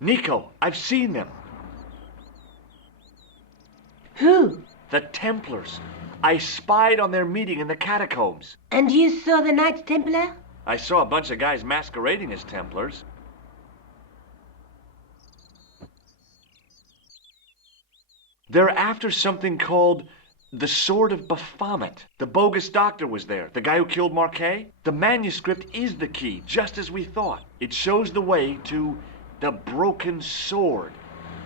Nico, I've seen them. Who? The Templars. I spied on their meeting in the catacombs. And you saw the Knights Templar? I saw a bunch of guys masquerading as Templars. They're after something called the Sword of Baphomet. The bogus doctor was there, the guy who killed Marquet. The manuscript is the key, just as we thought. It shows the way to the broken sword,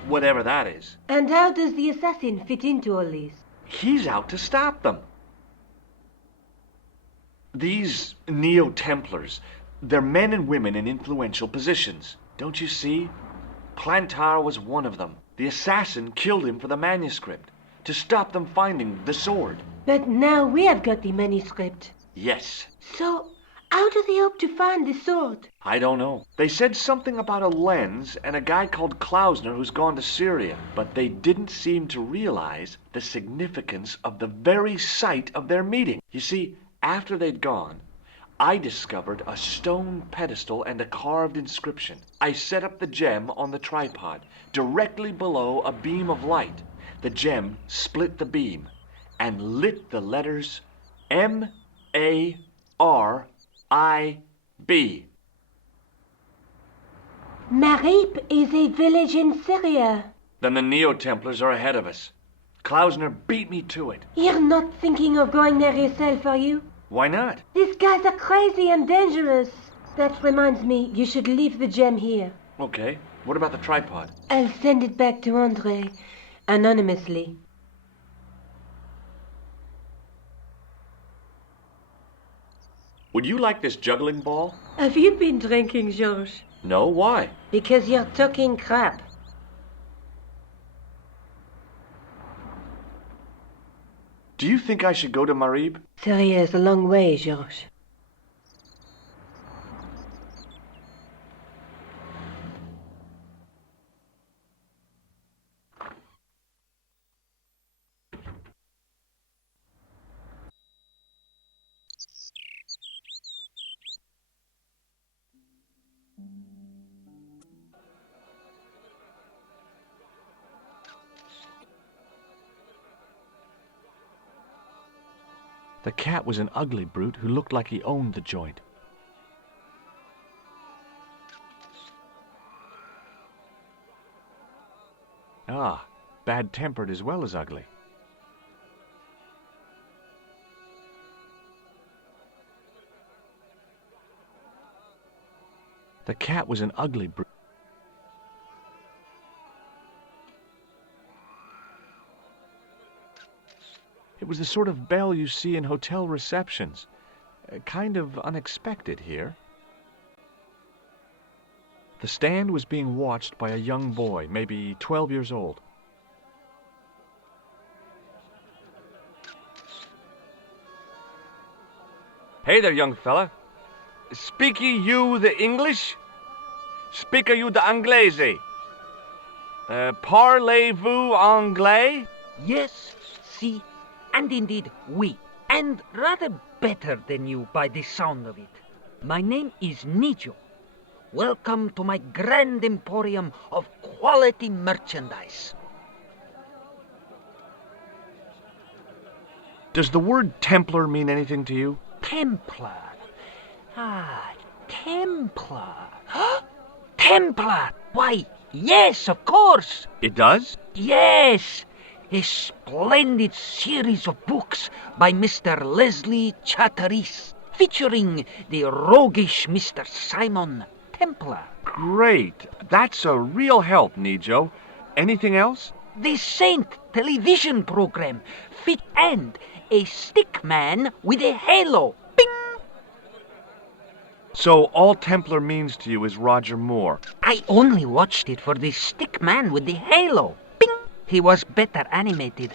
whatever that is. And how does the assassin fit into all this? He's out to stop them. These Neo-Templars, they're men and women in influential positions. Don't you see? Plantar was one of them. The assassin killed him for the manuscript, to stop them finding the sword. But now we have got the manuscript. Yes. So, how do they hope to find the sword? I don't know. They said something about a lens and a guy called Klausner who's gone to Syria, but they didn't seem to realize the significance of the very site of their meeting. You see, after they'd gone, I discovered a stone pedestal and a carved inscription. I set up the gem on the tripod, directly below a beam of light. The gem split the beam and lit the letters M-A-R-I-B. Marib is a village in Syria. Then the Neo-Templars are ahead of us. Klausner beat me to it. You're not thinking of going there yourself, are you? Why not? These guys are crazy and dangerous. That reminds me, you should leave the gem here. Okay. What about the tripod? I'll send it back to Andre, anonymously. Would you like this juggling ball? Have you been drinking, Georges? No, why? Because you're talking crap. Do you think I should go to Marib? Syria is a long way, Georges. The cat was an ugly brute who looked like he owned the joint. Ah, bad-tempered as well as ugly. The cat was an ugly brute. It was the sort of bell you see in hotel receptions. Kind of unexpected here. The stand was being watched by a young boy, maybe 12 years old. Hey there, young fella. Speak ye you the English? Speak you the Anglais? Parlez-vous anglais? Yes, si, and indeed oui, and rather better than you by the sound of it. My name is Nijo. Welcome to my grand emporium of quality merchandise. Does the word Templar mean anything to you? Templar. Ah, Templar. Templar! Why, yes, of course. It does? Yes. A splendid series of books by Mr. Leslie Chatteris, featuring the roguish Mr. Simon Templar. Great. That's a real help, Nijo. Anything else? The Saint television program, fit and a stick man with a halo. Bing! So all Templar means to you is Roger Moore. I only watched it for the stick man with the halo. Bing! He was better animated.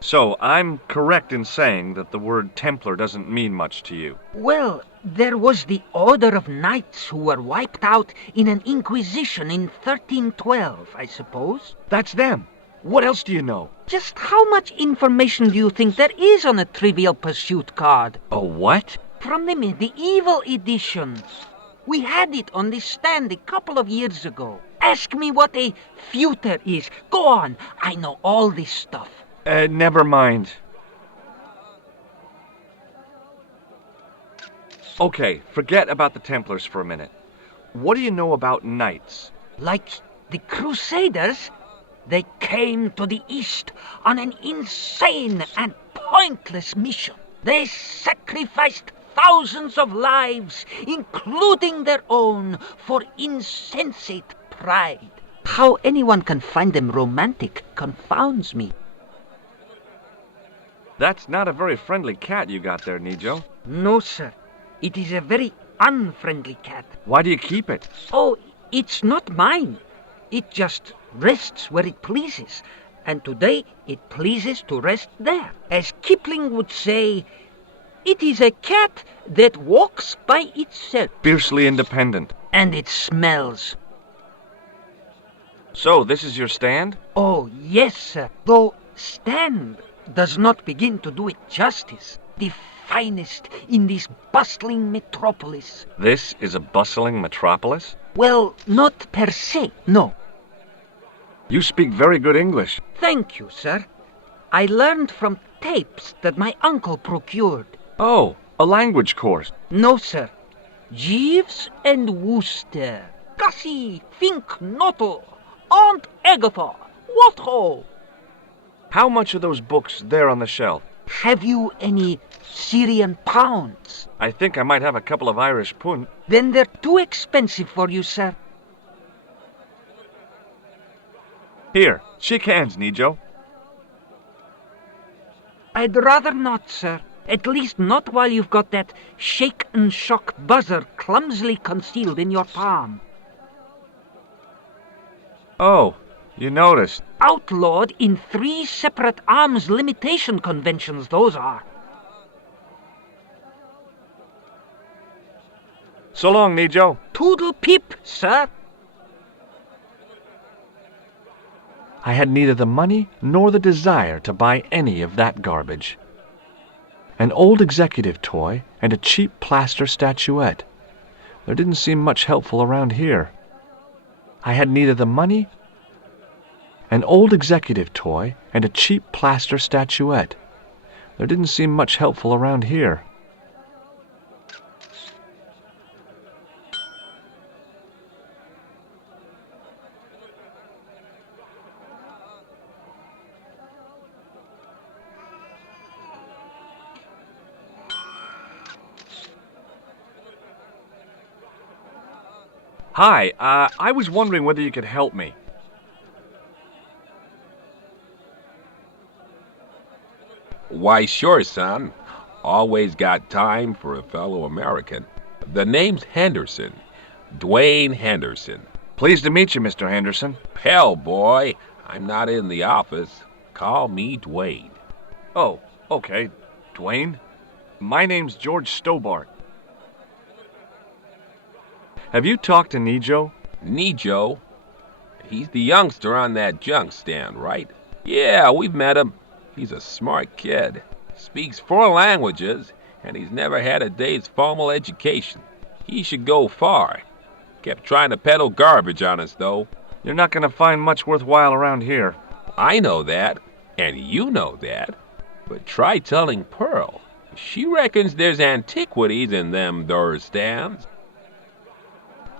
So I'm correct in saying that the word Templar doesn't mean much to you. Well, there was the Order of Knights who were wiped out in an Inquisition in 1312, I suppose. That's them. What else do you know? Just how much information do you think there is on a Trivial Pursuit card? A what? From the medieval editions. We had it on the stand a couple of years ago. ask me what a feuter is. Go on, I know all this stuff. Never mind. Okay, forget about the Templars for a minute. What do you know about knights? Like the Crusaders, they came to the East on an insane and pointless mission. They sacrificed thousands of lives, including their own, for insensate pride. How anyone can find them romantic confounds me. That's not a very friendly cat you got there, Nijo. No, sir. It is a very unfriendly cat. Why do you keep it? Oh, it's not mine. It just rests where it pleases. And today it pleases to rest there. As Kipling would say, it is a cat that walks by itself. Fiercely independent. And it smells. So, this is your stand? Oh, yes, sir. Though stand does not begin to do it justice. The finest in this bustling metropolis. This is a bustling metropolis? Well, not per se, no. You speak very good English. Thank you, sir. I learned from tapes that my uncle procured. Oh, a language course. No, sir. Jeeves and Wooster. Gussie, Fink, Noto, Aunt Agatha. What ho? How much are those books there on the shelf? Have you any Syrian pounds? I think I might have a couple of Irish pund. Then they're too expensive for you, sir. Here, shake hands, Nijo. I'd rather not, sir. At least not while you've got that shake and shock buzzer clumsily concealed in your palm. Oh, you noticed. Outlawed in 3 separate arms limitation conventions, those are. So long, Nijo. Toodle peep, sir. I had neither the money nor the desire to buy any of that garbage. An old executive toy and a cheap plaster statuette. There didn't seem much helpful around here. I had neither the money. An old executive toy and a cheap plaster statuette. There didn't seem much helpful around here. Hi, I was wondering whether you could help me. Why, sure, son. Always got time for a fellow American. The name's Henderson. Dwayne Henderson. Pleased to meet you, Mr. Henderson. Hell, boy, I'm not in the office. Call me Dwayne. Oh, okay. Dwayne? My name's George Stobart. Have you talked to Nijo? Nijo? He's the youngster on that junk stand, right? Yeah, we've met him. He's a smart kid. Speaks 4 languages, and he's never had a day's formal education. He should go far. Kept trying to peddle garbage on us, though. You're not going to find much worthwhile around here. I know that, and you know that. But try telling Pearl. She reckons there's antiquities in them there stands.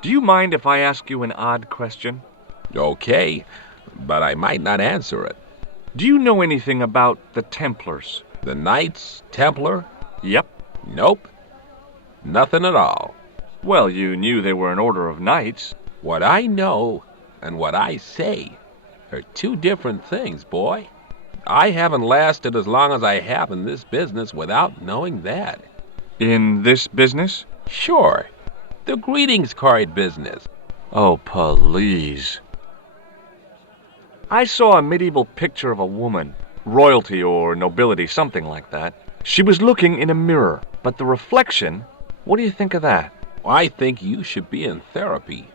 Do you mind if I ask you an odd question? Okay, but I might not answer it. Do you know anything about the Templars? The Knights Templar? Yep. Nope. Nothing at all. Well, you knew they were an order of knights. What I know and what I say are 2 different things, boy. I haven't lasted as long as I have in this business without knowing that. In this business? Sure. The greetings card business. Oh, please. I saw a medieval picture of a woman, royalty or nobility, something like that. She was looking in a mirror, but the reflection, what do you think of that? I think you should be in therapy.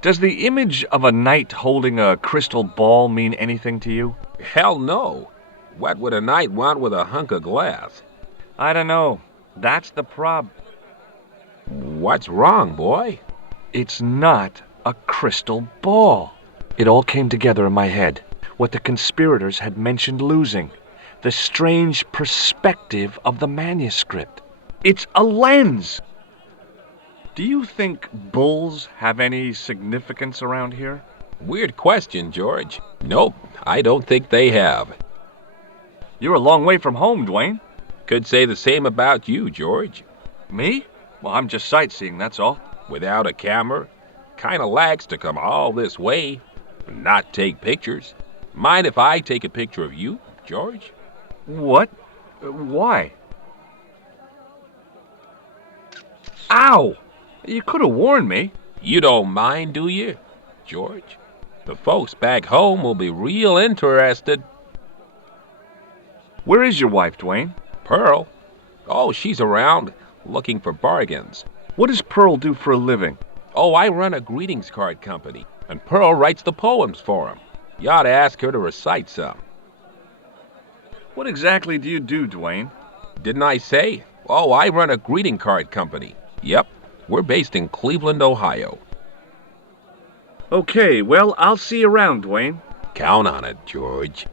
Does the image of a knight holding a crystal ball mean anything to you? Hell no. What would a knight want with a hunk of glass? I don't know. That's the prob. What's wrong, boy? It's not A crystal ball. It all came together in my head. What the conspirators had mentioned losing. The strange perspective of the manuscript. It's a lens! Do you think bulls have any significance around here? Weird question, George. Nope, I don't think they have. You're a long way from home, Dwayne. Could say the same about you, George. Me? Well, I'm just sightseeing, that's all. Without a camera, kinda lags to come all this way and not take pictures. Mind if I take a picture of you, George? What? Why? Ow! You could have warned me. You don't mind, do you, George? The folks back home will be real interested. Where is your wife, Dwayne? Pearl? Oh, she's around, looking for bargains. What does Pearl do for a living? Oh, I run a greetings card company, and Pearl writes the poems for 'em. You ought to ask her to recite some. What exactly do you do, Dwayne? Didn't I say? Oh, I run a greeting card company. Yep, we're based in Cleveland, Ohio. Okay, well, I'll see you around, Dwayne. Count on it, George.